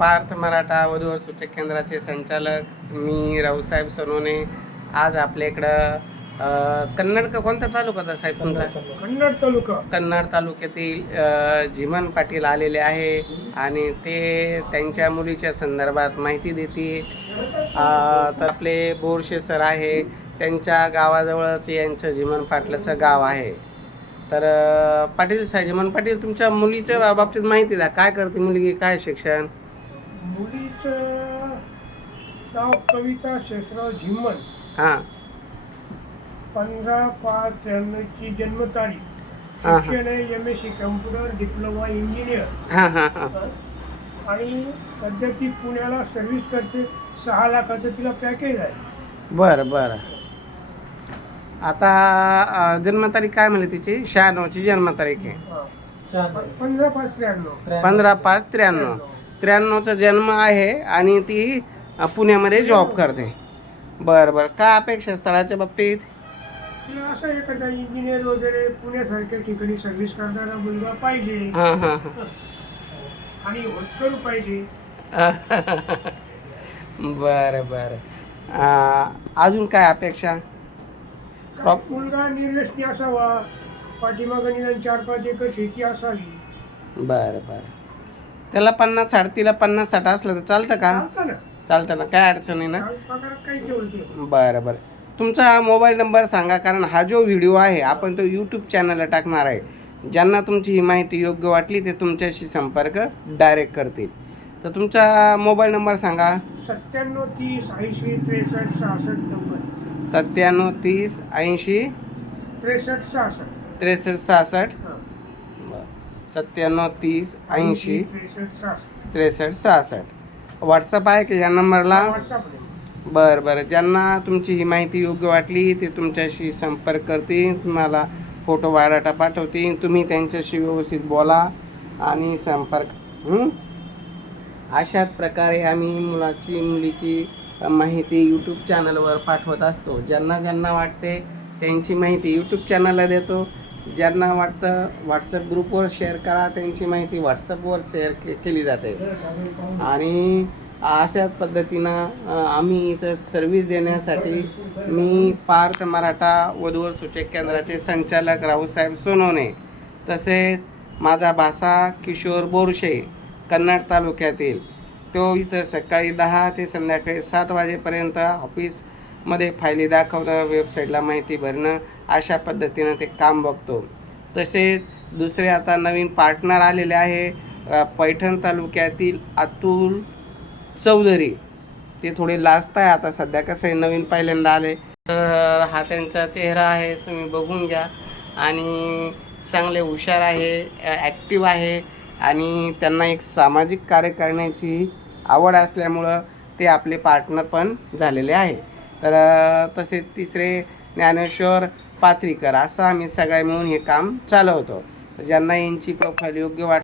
पार्थ मराठा वधूवर सूचक केंद्राचे संचालक मी रावसाहेब सोनवणे आज आपल्या इकडं कन्नड का कोणता तालुका साहेब तुमचा? कन्नड तालुका. कन्नड तालुक्यातील झिमन पाटील आलेले आहे आणि ते त्यांच्या मुलीच्या संदर्भात माहिती देतील. तर आपले बोरशे सर आहे त्यांच्या गावाजवळच यांचं झिमन पाटलाचं गाव आहे. तर पाटील साहेब झिमन पाटील तुमच्या मुलीच्या बाबतीत माहिती द्या काय करते मुलगी काय शिक्षण? मुलीचं नाव कविता शेषराव झिम्मन हां. पंधरा पाच त्र्याण्णवची जन्मतारीख. हा, हा. शिक्षण आहे M S C computer diploma engineer हां हां हां. आणि सध्या ती पुण्याला सर्व्हिस करते. सहा लाखाचं तिला पॅकेज आहे. बरं बरं. आता अ, जन्मतारीख काय म्हणली तिची? शहाण्णवची जन्मतारीख आहे. हा. पंधरा पाच त्र्याण्णव. पंधरा पाच त्र्याण्णव. त्र्याण्णवचा जन्म आहे आणि ती पुण्यामध्ये जॉब करते. बरं बरं. काय अपेक्षा स्थळाच्या बाबतीत? असं एखादा इंजिनियर वगैरे पुण्यासारख्या ठिकाणी सर्व्हिस करणारा मुलगा पाहिजे. हां हां हां. आणि होतकरू पाहिजे. बरं बरं. अजून काय अपेक्षा? प्रॉप- मुलगा निर्व्यसनी असावा पाठीमागं निदान चार पाच एकर शेती असावी. बरं बरं. त्याला पन्नास साठ तिला पन्नास साठ असलं तर चालतं का? चालतं ना. चालतं ना. काय अडचण नाही ना? पगारात काही ठेवलं बरं बरं. तुमचा मोबाईल नंबर सांगा कारण हा जो व्हिडिओ आहे आपण तो यूट्यूब चॅनलला टाकणार आहे. ज्यांना तुमची ही माहिती योग्य वाटली ते तुमच्याशी संपर्क डायरेक्ट करतील. तर तुमचा मोबाईल नंबर सांगा. सत्त्याण्णव तीस ऐंशी त्रेसष्ट सहासष्ट नंबर सत्त्याण्णव तीस ऐंशी त्रेसष्ट सहासष्ट. त्रेसष्ट सहासष्ट. सत्त्याण्णव तीस ऐंशी त्रेसष्ट सहासष्ट. व्हॉट्सअप आहे की या नंबरला. बरं बरं. ज्यांना तुमची ही माहिती योग्य वाटली ते तुमच्याशी संपर्क करतील तुम्हाला फोटो बायोडाटा पाठवतील तुम्ही त्यांच्याशी व्यवस्थित बोला आणि संपर्क? अशाच प्रकारे आम्ही मुलाची मुलीची माहिती यूट्यूब चॅनलवर पाठवत असतो. ज्यांना ज्यांना वाटते त्यांची माहिती यूट्यूब चॅनलला देतो. ज्यांना वाटतं व्हॉट्सअप ग्रुपवर शेअर करा त्यांची माहिती व्हॉट्सअपवर शेअर के केली जाते. आणि अशाच पद्धतीनं आम्ही इथं सर्व्हिस देण्यासाठी मी पार्थ मराठा वधूवर सूचक केंद्राचे संचालक राहुलसाहेब सोनवणे तसेच माझा भासा किशोर बोरशे कन्नड तालुक्यातील. तो इथं सकाळी दहा ते संध्याकाळी सात वाजेपर्यंत ऑफिस मध्ये फायली दाखवणं वेबसाईटला माहिती भरणं अशा पद्धतीनं ते काम बघतो. तसेच दुसरे आता नवीन पार्टनर आलेले आहे पैठण तालुक्यातील अतुल चौधरी. ते थोडे लाजत आहे आता सध्या कसं आहे नवीन पहिल्यांदा आले. तर हा त्यांचा चेहरा आहे तुम्ही बघून घ्या. आणि चांगले हुशार आहे ॲक्टिव्ह आहे. आणि त्यांना एक सामाजिक कार्य करण्याची आवड असल्यामुळं ते आपले पार्टनर पण झालेले आहे. तर तसेच तिसरे ज्ञानेश्वर पात्रीकर असं आम्ही सगळे मिळून हे काम चालवतो. तर ज्यांना यांची प्रोफाईल योग्य वाट